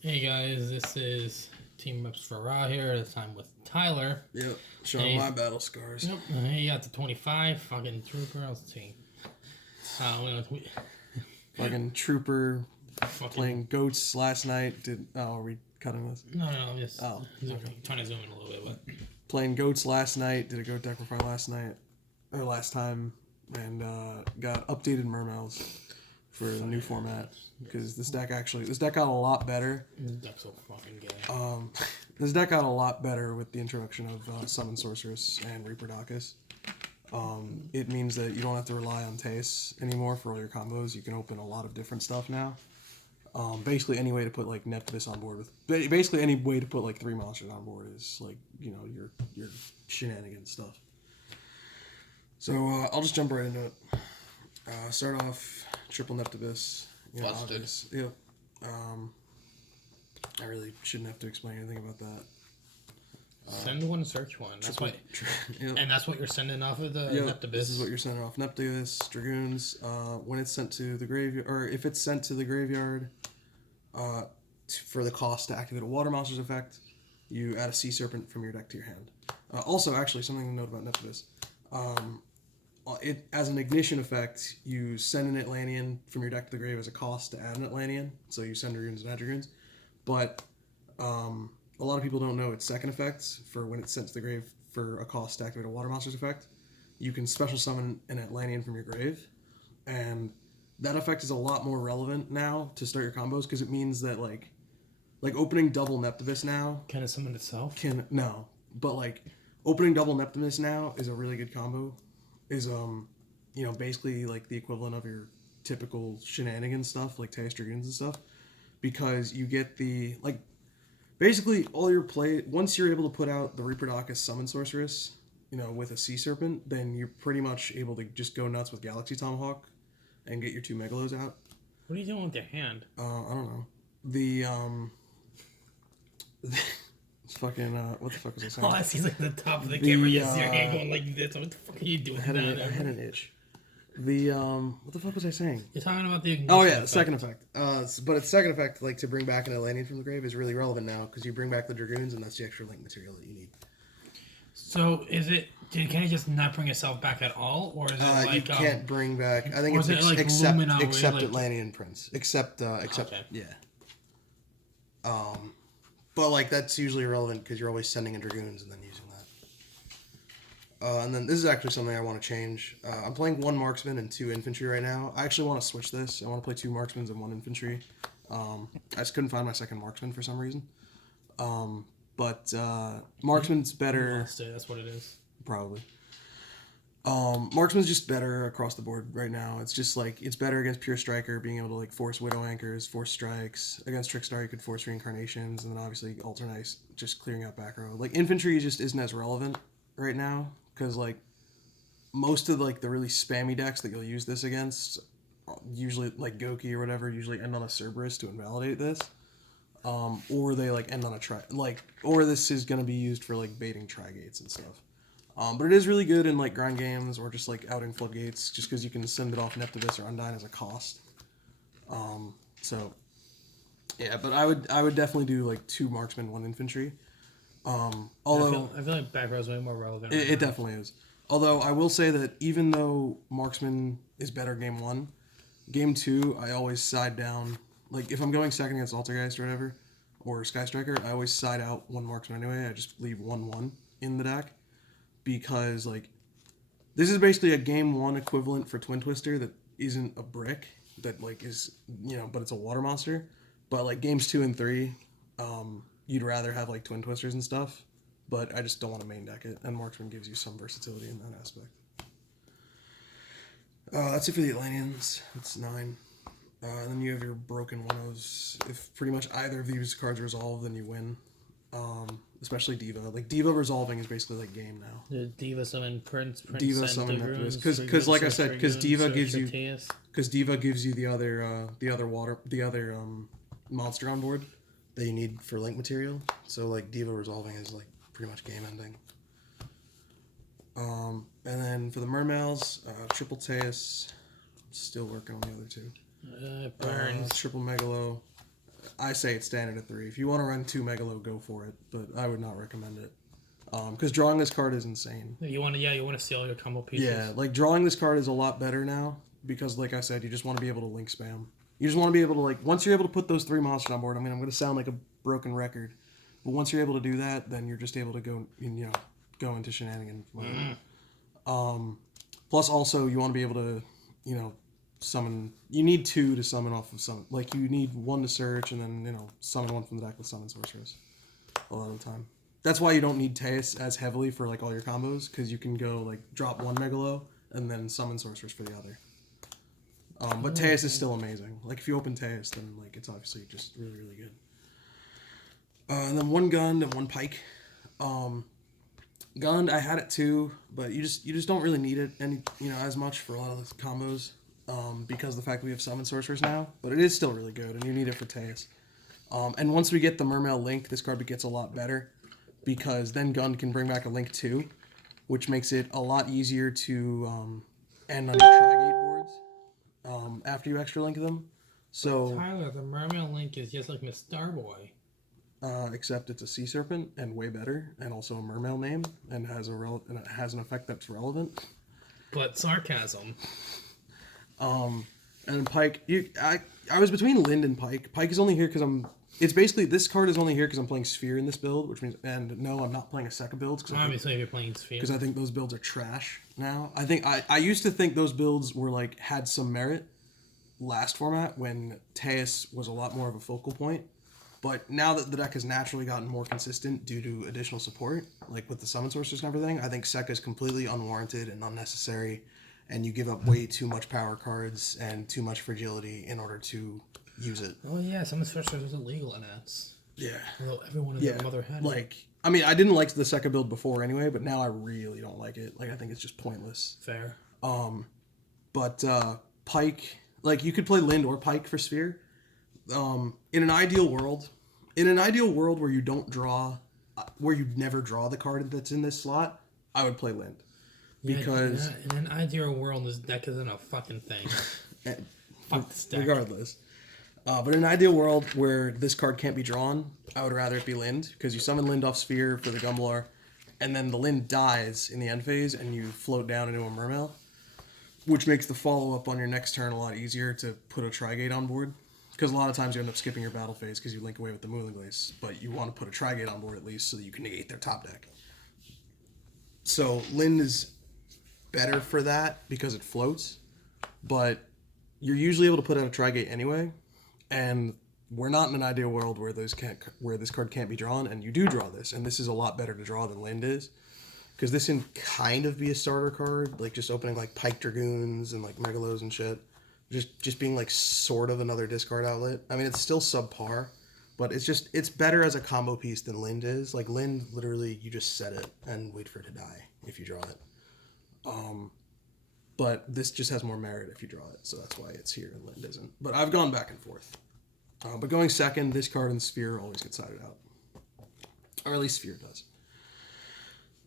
Hey guys, this is Team Reps for Raw here. This time with Tyler. Yep, showing my battle scars. Yep, he got the 25. Fucking trooper. Let's see. We, Fucking trooper fucking, playing goats last night. Are we cutting this? No, I'm just okay. trying to zoom in a little bit. But playing goats last night. Did a goat deck before last night or last time, and got updated Mermails for the new format because this deck got a lot better. This deck's so fucking gay. This deck got a lot better with the introduction of Summon Sorceress and Reaper Dacus. It means that you don't have to rely on Tace anymore for all your combos. You can open a lot of different stuff now. Basically, any way to put like Neptune on board with basically any way to put like 3 monsters on board is like your shenanigans stuff. So I'll just jump right into it. Start off triple Neptibus. Busted. Yep. I really shouldn't have to explain anything about that. Send one, search one. That's what. Yep. And that's what you're sending off of the Neptibus. This is what you're sending off. Neptibus, Dragoons. When it's sent to the graveyard, or if it's sent to the graveyard, for the cost to activate a Water Monster's effect, you add a Sea Serpent from your deck to your hand. Also, actually, something to note about Neptibus. It as an ignition effect, you send an Atlantean from your deck to the grave as a cost to add an Atlantean. So you send Dragoons and add Dragoons. But a lot of people don't know its second effects for when it's sent to the grave for a cost to activate a Water Monster's effect. You can special summon an Atlantean from your grave, and that effect is a lot more relevant now to start your combos because it means that like opening double Neptibus now Can it summon itself? but like opening double Neptibus now is a really good combo. Is basically like the equivalent of your typical shenanigans stuff like Taste Dragoons and stuff, because you get the like basically all your play once you're able to put out the Reaper Dacus Summon Sorceress, with a Sea Serpent, then you're pretty much able to just go nuts with Galaxy Tomahawk and get your 2 Megalos out. What are you doing with your hand? I don't know. The fucking what the fuck was I saying? Oh, I see like the top of the camera. You see your hand going like this. What the fuck are you doing? I had an itch. The what the fuck was I saying? You're talking about the ignition. Oh yeah, the second effect. But its second effect, like to bring back an Atlantean from the grave, is really relevant now because you bring back the Dragoons, and that's the extra link material that you need. So is it? Can it just not bring itself back at all, or is it like you can't bring back? I think it's like except Lumina, except like, Atlantean Prince, except okay. yeah. But like that's usually irrelevant because you're always sending in Dragoons and then using that. And then this is actually something I want to change. I'm playing 1 Marksman and 2 Infantry right now. I actually want to switch this. I want to play 2 Marksmans and 1 Infantry. I just couldn't find my second Marksman for some reason. But Marksman's better. That's what it is. Probably. Marksman's just better across the board right now. It's just like it's better against Pure Striker, being able to like force Widow Anchors, force strikes. Against Trickstar, you could force Reincarnations, and then obviously Alternate, just clearing out back row. Like Infantry just isn't as relevant right now because like most of like the really spammy decks that you'll use this against, usually like Goki or whatever, usually end on a Cerberus to invalidate this. Or they like end on a or this is gonna be used for like baiting Tri-Gates and stuff. But it is really good in like grind games or just like outing Floodgates, just because you can send it off Neptibus or Undyne as a cost. So yeah, but I would definitely do like 2 Marksmen, 1 Infantry. Although I feel like back row is way more relevant. It definitely is. Although I will say that even though Marksman is better game 1, game 2 I always side down. Like if I'm going second against Altergeist or whatever, or Sky Striker, I always side out 1 Marksman anyway. I just leave 1/1 in the deck. Because like this is basically a game 1 equivalent for Twin Twister that isn't a brick that like is but it's a water monster. But like games 2 and 3, you'd rather have like Twin Twisters and stuff. But I just don't want to main deck it, and Marksman gives you some versatility in that aspect. That's it for the Atlanteans. That's 9. And then you have your broken 1-0s. If pretty much either of these cards resolve, then you win. Especially Diva. Like Diva resolving is basically like game now. The Diva summon Prince Diva summon Neptune because like I said, because Diva gives you the other monster on board that you need for link material. So like Diva resolving is like pretty much game ending. And then for the Mermails, triple Teus. Still working on the other 2. Burns. Triple Megalo. I say it's standard at 3. If you want to run 2 Megalo, go for it, but I would not recommend it. Because drawing this card is insane. You want to see all your combo pieces. Yeah, like drawing this card is a lot better now because, like I said, you just want to be able to link spam. You just want to be able to, like, once you're able to put those 3 monsters on board, I mean, I'm going to sound like a broken record, but once you're able to do that, then you're just able to go, go into shenanigans mode. Plus, also, you want to be able to, summon. You need 2 to summon off of summon. Like, you need 1 to search and then, summon 1 from the deck with Summon Sorceress a lot of the time. That's why you don't need Teus as heavily for, like, all your combos, because you can go, like, drop 1 Megalo and then Summon Sorceress for the other. But Teus is still amazing. Like, if you open Teus, then, like, it's obviously just really, really good. And then 1 Gund and 1 Pike. Gund, I had it too, but you just don't really need it as much for a lot of the combos, because of the fact that we have Summon Sorcerers now. But it is still really good, and you need it for Teus. And once we get the Mermail Link, this card gets a lot better, because then Gund can bring back a Link too, which makes it a lot easier to end on your Trigate boards after you extra link them. So Tyler, the Mermail Link is just like Miss Starboy. Except it's a sea serpent and way better, and also a mermail name, and has an effect that's relevant. But sarcasm. And Pike, I was between Lind and Pike. Pike is only here because It's basically this card is only here because I'm playing Sphere in this build, which means no, I'm not playing a second build. Obviously, if you're playing Sphere, because I think those builds are trash now. I think I used to think those builds were like had some merit last format when Teus was a lot more of a focal point. But now that the deck has naturally gotten more consistent due to additional support, like with the summon sources and everything, I think Sekka is completely unwarranted and unnecessary, and you give up way too much power cards and too much fragility in order to use it. Oh yeah, summon sources was illegal in X. Yeah. Although everyone in their mother had it. I mean, I didn't like the Sekka build before anyway, but now I really don't like it. Like, I think it's just pointless. Fair. But Pike, like, you could play Lind or Pike for Sphere. In an ideal world where you don't draw, where you never draw the card that's in this slot, I would play Lind. Because in an ideal world, this deck isn't a fucking thing. Fuck this deck. Regardless. But in an ideal world where this card can't be drawn, I would rather it be Lind, because you summon Lind off Sphere for the Gumblar, and then the Lind dies in the end phase, and you float down into a Mermail, which makes the follow-up on your next turn a lot easier to put a Trigate on board. Because a lot of times you end up skipping your battle phase because you link away with the Mooling Glace, but you want to put a Trigate on board at least so that you can negate their top deck. So Lind is better for that because it floats, but you're usually able to put out a Trigate anyway, and we're not in an ideal world where this card can't be drawn, and you do draw this, and this is a lot better to draw than Lind is, because this can kind of be a starter card, like just opening like Pike Dragoons and like Megalos and shit. Just being like sort of another discard outlet. I mean, it's still subpar, but it's better as a combo piece than Lind is. Like Lind, literally, you just set it and wait for it to die if you draw it. But this just has more merit if you draw it, so that's why it's here and Lind isn't. But I've gone back and forth. But going second, this card and Sphere always get sided out, or at least Sphere does.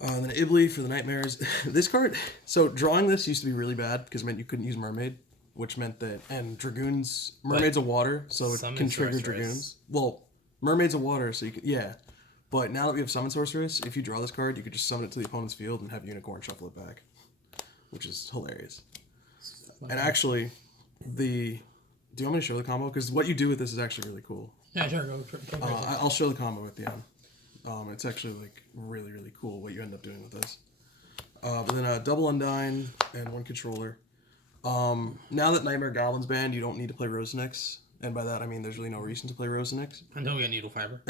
And then Ibli for the Nightmares. This card, so drawing this used to be really bad because it meant you couldn't use Mermaid. Which meant that, and Dragoons, Mermaid's a water, so it can trigger Dragoons. Well, Mermaid's a water, so you can, yeah. But now that we have Summon Sorceress, if you draw this card, you could just summon it to the opponent's field and have Unicorn shuffle it back. Which is hilarious. And actually, do you want me to show the combo? Because what you do with this is actually really cool. Yeah, sure, go I'll show the combo at the end. It's actually, like, really, really cool what you end up doing with this. But then a double Undyne and 1 controller. Now that Nightmare Goblin's banned, you don't need to play Rosenix, and by that I mean there's really no reason to play Rosenix until we get Needle Fiber.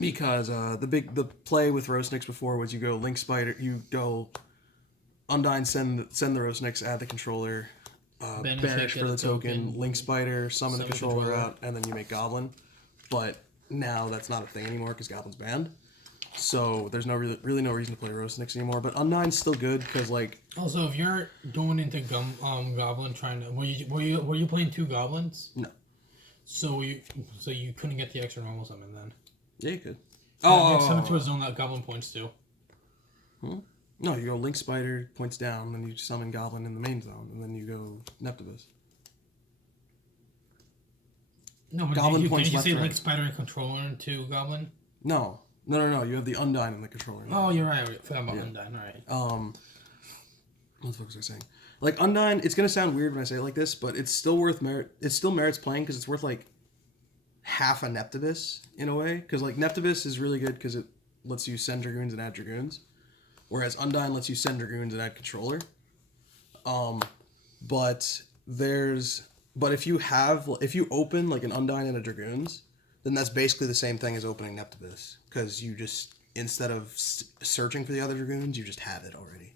Because the play with Rosenix before was you go Link Spider, you go Undyne, send the Rosenix, add the controller, banish for the token, Link Spider, summon the controller out, and then you make Goblin. But now that's not a thing anymore because Goblin's banned. So there's really no reason to play Rosenix anymore, but Undyne's still good because like. Also, if you're going into Goblin trying to, were you playing 2 Goblins? No. So you couldn't get the extra normal summon then. Yeah, you could. Summon to a zone that Goblin points to. No, you go Link Spider points down, then you summon Goblin in the main zone, and then you go Neptibus. No, but Goblin did points you left say to Link right. Spider and controller into Goblin? No. You have the Undyne in the controller. Oh, you're right. I forgot about Yeah. Undyne. All right. What the fuck was I saying? Like Undyne, it's gonna sound weird when I say it like this, but it's still worth merit. It still merits playing because it's worth like half a Neptibus in a way. Because like Neptibus is really good because it lets you send Dragoons and add Dragoons, whereas Undyne lets you send Dragoons and add controller. But if you open like an Undyne and a Dragoons, then that's basically the same thing as opening Neptibus because you just instead of searching for the other Dragoons, you just have it already.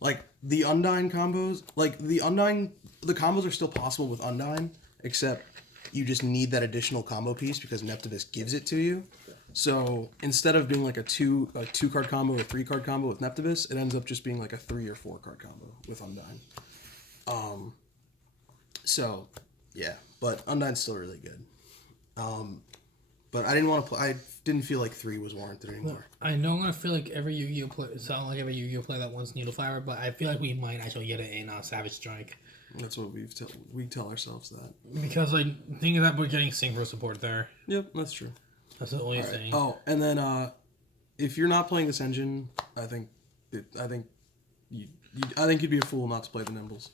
Like the Undyne combos, the combos are still possible with Undyne, except you just need that additional combo piece because Neptibus gives it to you. So instead of being like a two card combo or a 3 card combo with Neptibus, it ends up just being like a 3 or 4 card combo with Undyne. So yeah, but Undyne's still really good. But I didn't want to play. I didn't feel like 3 was warranted anymore. I know I feel like every Yu-Gi-Oh play sound like every Yu-Gi-Oh play that wants Needle Flower, but I feel like we might actually get it in Savage Strike. That's what we tell ourselves that. Because like think of that, we're getting synchro support there. Yep, that's true. That's the only thing. Oh, and then if you're not playing this engine, I think you'd be a fool not to play the Nimbles.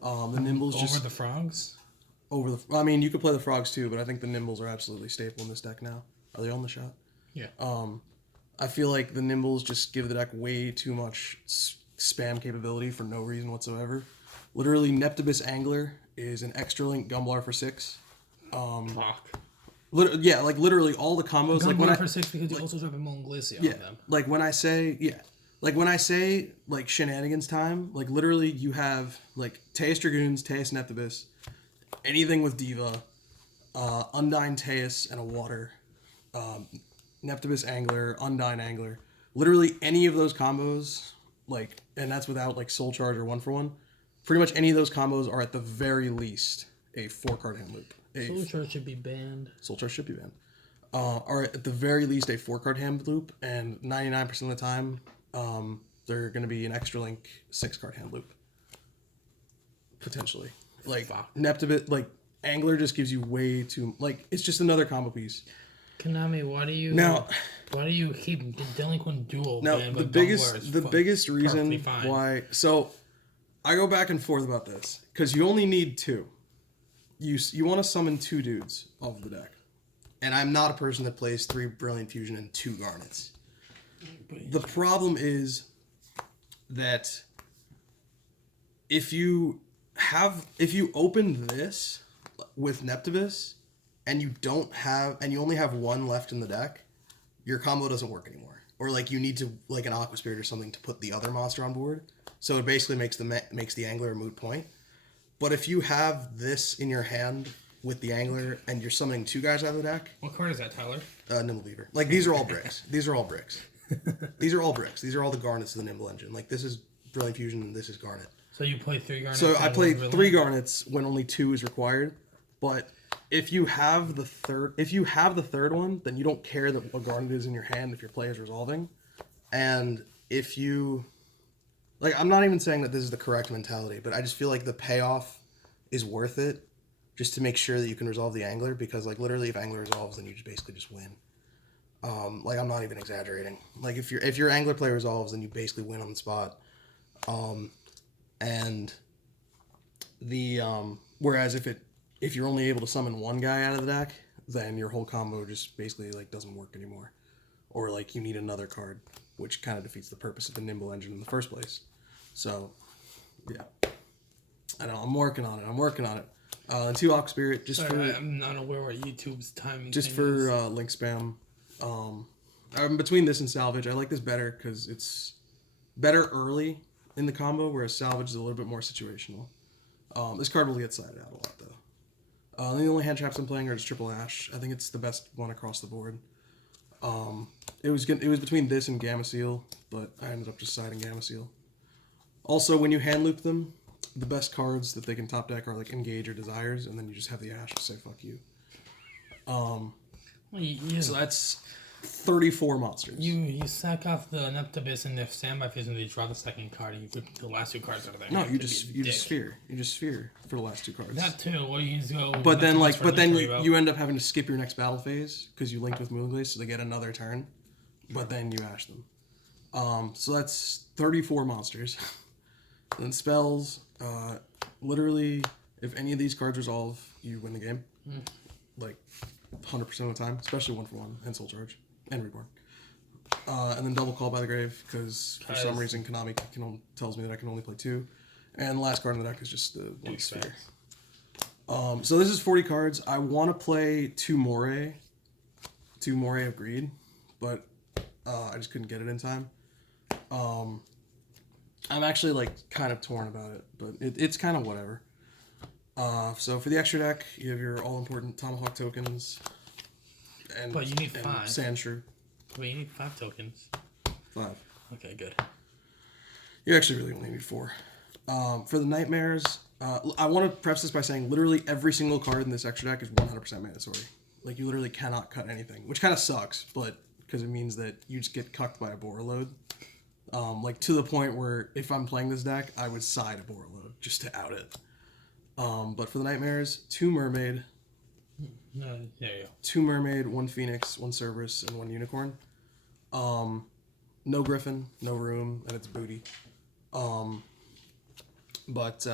The Nimbles over the frogs. I mean, you could play the frogs too, but I think the Nimbles are absolutely staple in this deck now. Are they on the shot? Yeah. I feel like the Nimbles just give the deck way too much spam capability for no reason whatsoever. Literally, Neptibus Angler is an extra link Gumblar for 6. Fuck. Literally all the combos. Gumblar like when for 6 because you also drop a Mongolicia yeah, on them. like when I say like shenanigans time, like literally you have like Teus Dragoons, Teus Neptibus, anything with Diva, Undyne Teus and a water, Neptibus Angler, Undyne Angler, literally any of those combos, like, and that's without like Soul Charge or 1-for-1. Pretty much any of those combos are at the very least a 4-card hand loop. Soul Charge should be banned. Soul Charge should be banned. Are at the very least a 4-card hand loop, and 99% of the time, they're going to be an extra link 6-card hand loop. Potentially. Like, Neptibus, like, Angler just gives you way too, like, it's just another combo piece. Konami, why do you keep Delinquent Duel? Now, banned, the biggest reason why, so, I go back and forth about this, because you only need 2. You want to summon 2 dudes off the deck. And I'm not a person that plays 3 Brilliant Fusion and 2 Garnets. The problem is that if you open this with Neptibus and you only have 1 left in the deck, your combo doesn't work anymore. Or like you need to like an Aqua Spirit or something to put the other monster on board. So it basically makes the Angler a moot point. But if you have this in your hand with the Angler and you're summoning 2 guys out of the deck... What card is that, Tyler? Nimble Beaver. Like, these are all bricks. These are all bricks. These are all bricks. These are all the Garnets of the Nimble engine. Like, this is Brilliant Fusion and this is Garnet. So you play 3 Garnets? So I play 3 Garnets when only 2 is required. But if you have the third one, then you don't care that what Garnet is in your hand if your play is resolving. And if you... Like, I'm not even saying that this is the correct mentality, but I just feel like the payoff is worth it just to make sure that you can resolve the Angler, because, like, literally if Angler resolves, then you just basically just win. Like, I'm not even exaggerating. Like, if your Angler play resolves, then you basically win on the spot. And the, whereas if you're only able to summon 1 guy out of the deck, then your whole combo just basically, like, doesn't work anymore. Or, like, you need another card, which kind of defeats the purpose of the Nimble engine in the first place. So, yeah. I know, I'm working on it. And 2 Aqua Spirit, just Sorry, I'm not aware what YouTube's timing just for link spam. Between this and Salvage, I like this better because it's better early in the combo, whereas Salvage is a little bit more situational. This card will get sided out a lot, though. The only hand traps I'm playing are just Triple Ash. I think it's the best one across the board. It was between this and Gamma Seal, but I ended up just siding Gamma Seal. Also, when you hand loop them, the best cards that they can top deck are like Engage or Desires, and then you just have the Ash to say fuck you. Yeah. So that's 34 monsters. You sack off the Neptibus and the standby phase, and they draw the second card, and you flip the last two cards out of there. No, you just sphere. You just sphere for the last two cards. That too. Or you just go. But then you end up having to skip your next battle phase because you linked with Moonglaze, so they get another turn. But then you ash them. So that's 34 monsters. Then spells. Literally, if any of these cards resolve, you win the game. Like 100% of the time, especially 1-for-1 and Soul Charge and Reborn. And then double call by the grave because for some reason Konami tells me that I can only play 2. And the last card in the deck is just the one sphere. So this is 40 cards. I want to play 2 Moray of Greed, but I just couldn't get it in time. I'm actually like kind of torn about it, but it's kind of whatever. So for the extra deck, you have your all-important Tomahawk tokens. But you need 5. Sandshrew. Wait, you need 5 tokens. 5. Okay, good. You actually really only need 4. For the Nightmares, I want to preface this by saying literally every single card in this extra deck is 100% mandatory. Like, you literally cannot cut anything, which kind of sucks, but because it means that you just get cucked by a Borreload. Like, to the point where if I'm playing this deck, I would side a Borreload just to out it. But for the Nightmares, 2 Mermaid. There you go. 2 Mermaid, 1 Phoenix, 1 Cerberus, and 1 Unicorn. No Griffin, no Room, and it's booty. But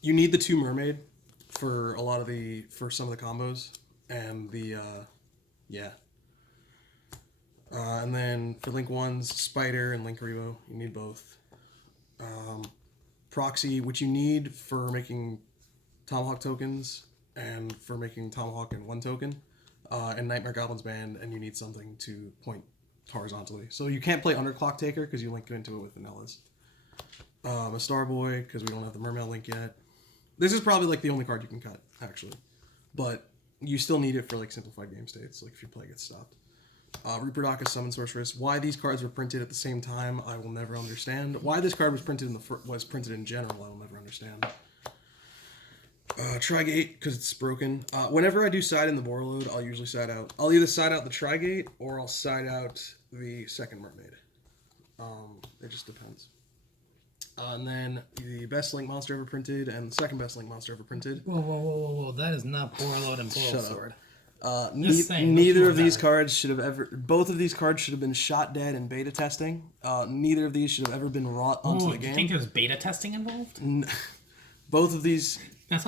you need the 2 Mermaid for some of the combos, and and then for Link 1s, Spider and Link Rebo, you need both. Proxy, which you need for making Tomahawk tokens and for making Tomahawk and 1 token, and Nightmare Goblin's Band, and you need something to point horizontally. So you can't play Underclock Taker because you link into it with Vanillas. A Starboy, because we don't have the Mermail link yet. This is probably like the only card you can cut, actually. But you still need it for like simplified game states, like if your play gets stopped. Reaper Summon Sorceress. Why these cards were printed at the same time, I will never understand. Why this card was printed in general, I will never understand. Trigate, because it's broken. Whenever I do side in the Borreload, I'll usually side out. I'll either side out the Trigate or I'll side out the second Mermaid. It just depends. And then the best Link monster ever printed and the second best Link monster ever printed. Whoa. That is not Borreload and Borrelsword. Neither of these cards should have ever... Both of these cards should have been shot dead in beta testing. Neither of these should have ever been wrought onto the game. Do you think there's beta testing involved? Both of these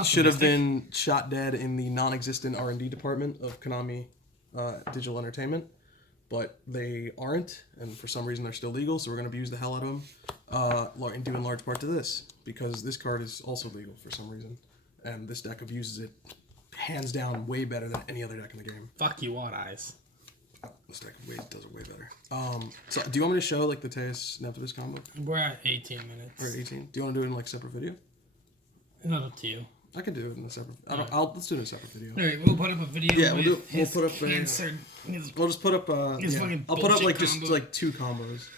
should have been shot dead in the non-existent R&D department of Konami Digital Entertainment. But they aren't, and for some reason they're still legal, so we're going to abuse the hell out of them, due in large part to this, because this card is also legal for some reason, and this deck abuses it hands down way better than any other deck in the game. Fuck you, Odd Eyes. This deck does it way better. So do you want me to show like the Teus Neptibus combo? We're at 18 minutes. We're at 18. Do you want to do it in like separate video? It's not up to you. I can do it in a separate. Let's do it in a separate video. All right, we'll put up a video. Yeah, we'll put up. We'll just put up. I'll put up like just like 2 combos.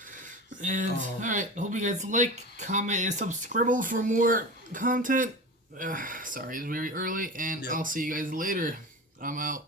And all right, hope you guys like, comment, and subscribe for more content. Sorry, it's very early, and I'll see you guys later. I'm out.